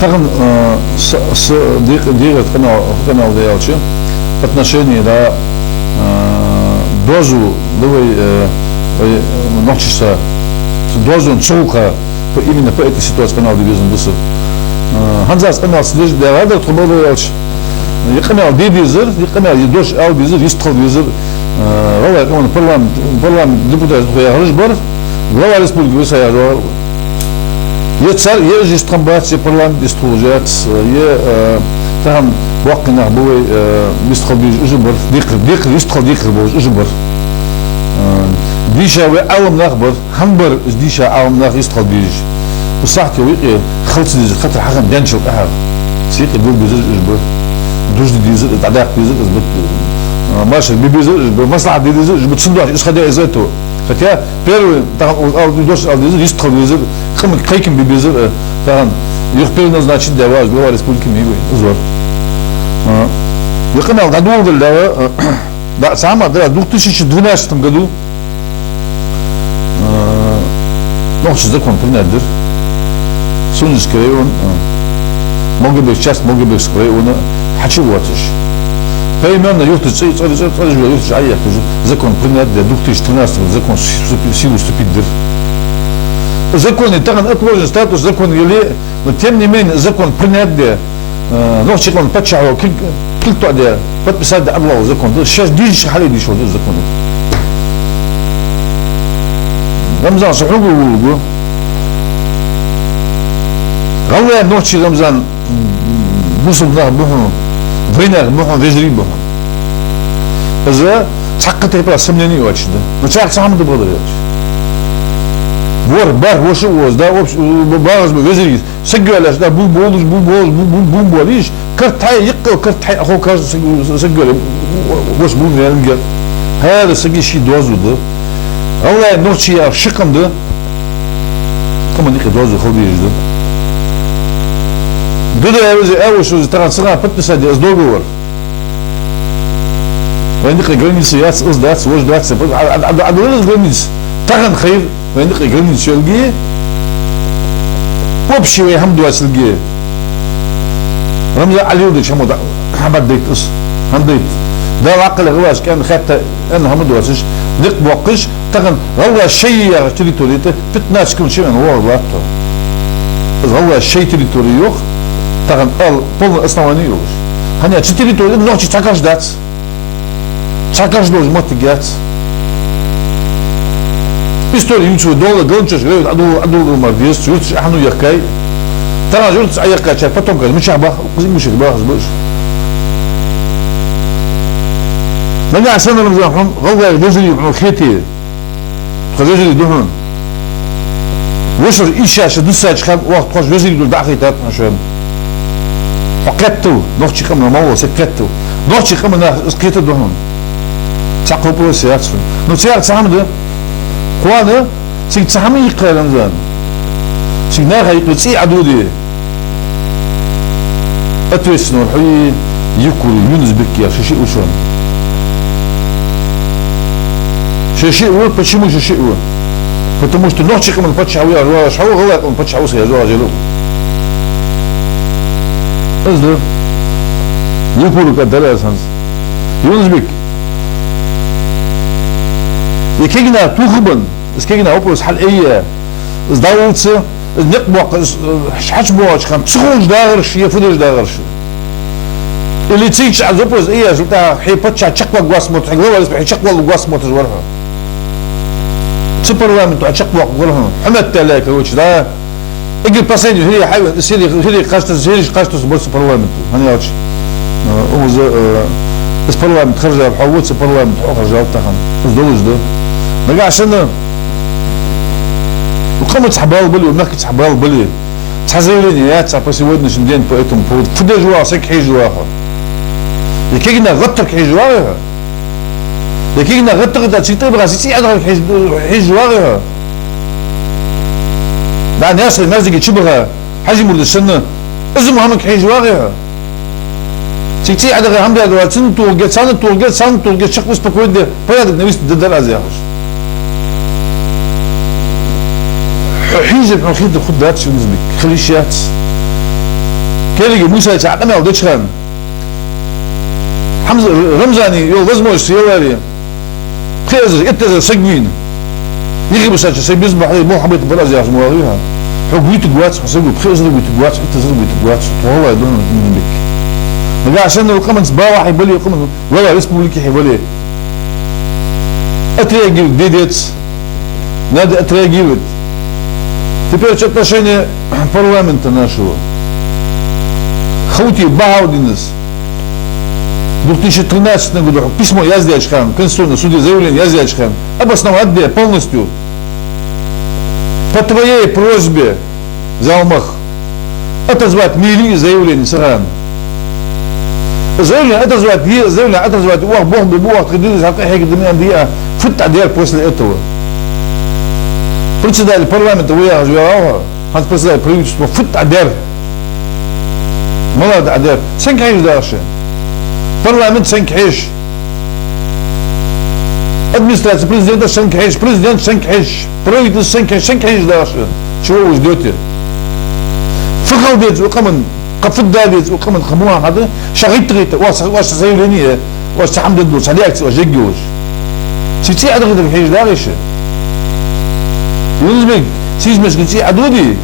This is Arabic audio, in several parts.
Таган директ канал Деялчи в отношении да дозу ночиса дозу чука именно по этой ситуации канал Дивизон Ханзас канал следует для рада трубовой Ялчи. Я канал Дивизор, я канал Едош Албизор, Истхол Визор. Он парламент депутат я Рыжбар, глава республики Высая. Я царь, я же страмбация парламент истолжат, я там вакна бой Истхол Визор, дикр Истхол дикр Визор. Диша вы алам нахбар, хамбар диша алам нах Истхол Визор. وصحتي ويقي خلص دي خاطر حاجه مدانش وقعها سيقي دول بيزر اجبر دوش دي زر تعداق بيزر اثبت ماشي بيزر بمصلحه دي زر اثبت صندوق ايش خدي ازاته فتيا بيرو تاع او دوش او دي يستخدم بيزر خم كيكم بيزر تاع يخبر назначить دواج глава республики Мигой узор يقنع غدول да сама да в 2012 году ночь закон принят Сунинский район, Могилевский часть Могилевского района, Хачеватыш. Поименно закон принят для 2013 закон в силу вступит. Закон и так отложен статус, закон или, но тем не менее закон принят для, ночью он подчал, кто для подписать для Аллаха закон. Сейчас дичь хали дишь вот закон. Рамзан Сахугу غوّا نوتشي رمضان بوصلنا بهم بينار بهم وزري بهم إذا تحققت هي بس سمني واتش ده ما تعرف سامد بقدر ياتش بور بار وش وز ده باغز وزري سجوا على ده بول بوليش كرت هاي يقل كرت هاي أخو كاز سجوا وش بول يعني هذا سجى شيء دوزو ده غوّا نوتشي شقم ده كمان يك دوزو خليه ده Дуда я уже авось трансфера подписать договор. Войны границы я сдаться, вот ждаться. А до границ таган хайр, войны границы Сергей. Общего я хамду Сергей. Рамза Алиуды чему да хабаддит ус, хандит. Да вакал глаз كان حتى أنا همدو أسش دق بوقش تغن غوا شيء تريتوري 15 كم شيء أنا والله غوا شيء تريتوري يوخ تغن полное основание يوش هني 4 توري ночи чакаш дац чакаш доз мотигяц история ючу долго гончаш говорит адул мардис юч ахну якай тара юч аякай ча потом говорит мучаба мушик бах сбыш نجا سنة رمضان غوّا جزري من الخيتي خجزري دهن وشر إيشاش دساج خم وقت خوش جزري دول دعخيتات مشان فقدتو نوتشي خم نمو سكتو نوتشي خم أنا سكيت دهن تقو بروسيات نو تيار تعمد قوانا سي تعمي يقال رمضان سي ناغا يقول سي عدودي أتوسنو الحي يكل يونس بكيا شيء وشون شيء почему شيء потому что ночью он почему я шау голод он почему я жил это не куру когда санс юнсбек يكينا توخبن اسكينا اوبوس حل ايه ازداوتس نقبق حشبوش كان تخرج داغرش يفدش داغرش اللي تيجي على اوبوس ايه جبتها حي باتشا تشقوا غواسموت حقوا ولا تشقوا غواسموت جورها سوبرلامنت اتشقوا غورها حمد تلاك وش ده اجي باسيني هي حاجه سيري قاشت بس سوبرلامنت هني وش اوز سوبرلامنت خرج بحوت سوبرلامنت خرج تاعهم دوز ده ما عشان وقامت حبال بلي ونحكي حبال بلي تحزيرني يا تاع сегодня день по этому поводу كده جوا سك حي جوا يكينا غطر حي جوا يكينا غطر ده تشتي براسي على حي جوا بعد ناس يجي تشبها حاجه مرد السنه لازم همك حي جوا تشتي على هم ده سنتو شق спокойно порядок на весь дорозы حيجب عن خيط الخدات شو نزبك خليشات كيلي موسى تعقنا ودشخان حمزة رمزاني يو وزموش سيواري خيزر اتزر سجمين يجي بساتش سيبيز بحري مو حبيت بلاز يا مواضيعها حق بيت جواتس حسبوا بخيزر بيت جواتس اتزر بيت جواتس والله يدون من بك نجا عشان القمن سباوة حيبلي القمن ولا ريسبوليكي حيبلي اتريجي ديديتس نادي اتريجي теперь отношение парламента нашего. Хаути Баудинес. 2013 году письмо я сделал, Конституционный суд заявление я сделал, обосновать где полностью. По твоей просьбе, Залмах, отозвать мили заявление Саран. Заявление отозвать, Бог бы Бог, после этого. Председатель парламента Уяха Жуарауха, он председатель правительства, фут адер. Молод адер. Сенкхиш дальше. Парламент сенкхиш. Администрация президента сенкхиш. Президент сенкхиш. Правительство сенкхиш. Сенкхиш дальше. Чего вы ждете? Фахалдец, укамен, кафуддадец, укамен хамуа хады. Шагитрит, ваше заявление, ваше хамдадус, алиакция, ваше жегюш. Сити адритов хиш дальше. يونزبك سيز مسكتي عدودي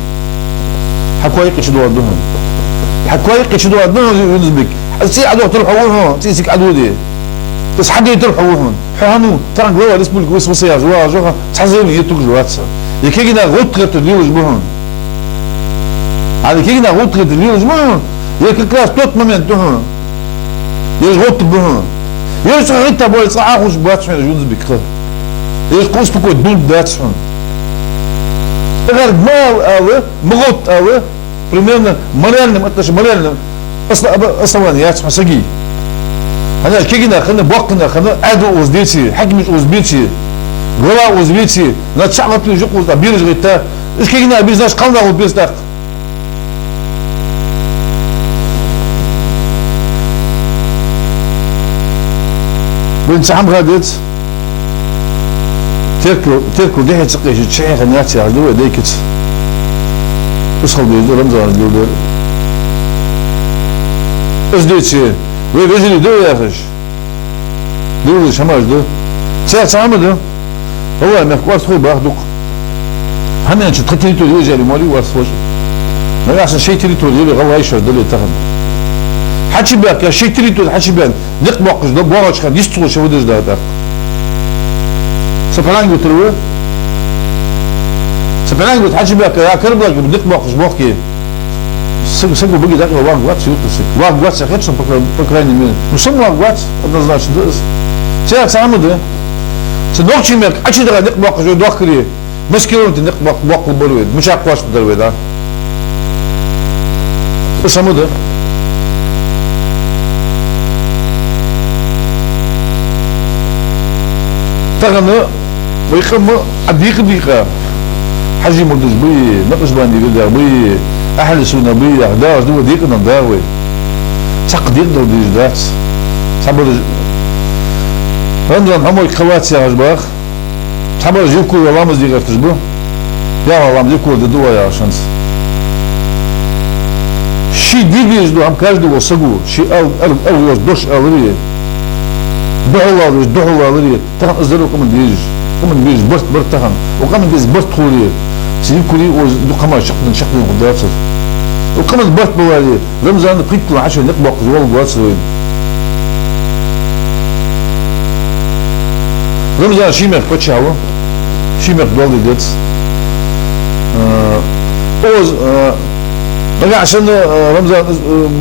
حكوايق يشدوا عدوهم حكوايق يشدوا عدوهم يونزبك سي عدو تروحوهم سيسك عدودي بس حد يتروحوهم حانو ترى جوا ريسبوليك وسوسيا جوا جوا تحزيني يتوك جواتسا يكينا غوترت اليوز بهم هذا كينا غوترت اليوز بهم يك كلاس توت مومنت بهم يغوت بهم يشغل انت بول صحاح وش باتش يونزبك يقوس بكو دول داتسهم غير مال أوي مغوط أوي примерно моральным основанием حسقي أنا كيجينا خلنا بوقنا خلنا عدو أوزبيتي حكمش أوزبيتي غلا أوزبيتي نتشعب في جوق وزا بيرج غيتا إيش كيجينا بيزناش قلنا وبيزناش بنتعم غاديت تركوا دحية تقيش تشيخ الناس يعرضوا ديكت وصل بيجو رمضان الدولار ازديتشي ويجي دو يا اخش دو شماش دو ساعة عمدو والله ما كوارت خوي باخدوك هنا انت تقتلي تولي جاري مالي وارث وجه ما احسن شيء تري تولي غلا يشر دولي تاخد حتى باك يا شيء تري تولي حتى بان دق باقش دو باغش كان يستغل شو ودش دا سبحان تروي سبحان تحكي بك يا كربلك بدك باقش باقي سجل بقي داخل واق واتس يوتسك واق واتس خدش بكراني من مش واق واتس однозначно ساعة عمده سنوقتي مك اشي دغ دق باقش دوخري مشكله انت دق باق بالويد مش اقواش بالويد ها ايش عمده تغنى ويخم دقيقة حجي مردش بي نقش باندي بدا بي أهل سونا بي أهداش دو ديك نداوي ساق ديك دو ديج دات صبر رمضان همو يخوات يا أشباخ صبر جيبكو يا لامز ديك تجبو يا لامز جيبكو دو يا شانس شي ديجيش دو هم كاجدو وصقو شي أو دوش أوليه دعوة وريه تخن أزدروا كمان ديج كمان ديج برت تخن وكمان ديج برت خوريه سيب كوري ودو كمان شقن قداسر وكمان برت بواليه رمزان قيتلو عشان نقبق زوال قواسر وين رمزان شيمك بتشاوه شيمك دولي ديتس اوز بقى عشان رمزان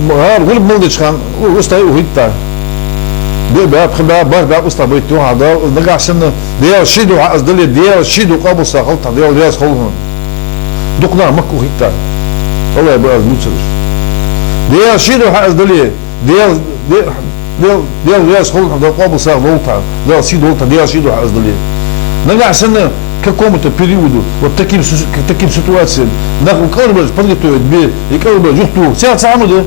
هار غلب مولدش خان وستاي وهيتا دي بقى بقى استبيتو هذا نرجع عشان ديال شيدو أصدلي ديال شيدو قابل ساقط ديال خلهم دقنا مكو هيتا والله يبقى الموتسرش ديال شيدو أصدلي ديال خلهم ديال قابل ساق volta ديال شيدو volta ديال شيدو أصدلي نرجع عشان какому-то периоду вот таким ситуациям нахуй калбаш подготовить бе и калбаш жухту вся самуда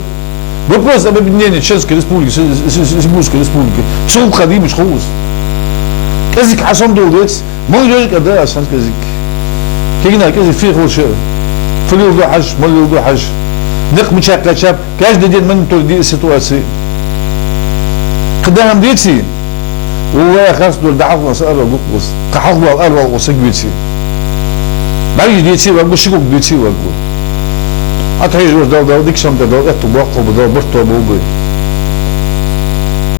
вопрос об объединении Чеченской республики, Сибирской республики. Все уходим из хаус. Язык асам долдец. Мой язык это асанский язык. Кегина язык фиг лучше. Флил до хаж, молил до хаж. نق مشاكل شاب كاش دين من تودي سيتواسي قدام ديتي وهو خاص دول دعوة وسأل وقص كحظ وقال وسجبتي بعد ديتي وقول شكوك ديتي وقول أتحيج ورداو ديك شمت داو أتو باقو بداو برتو بوبي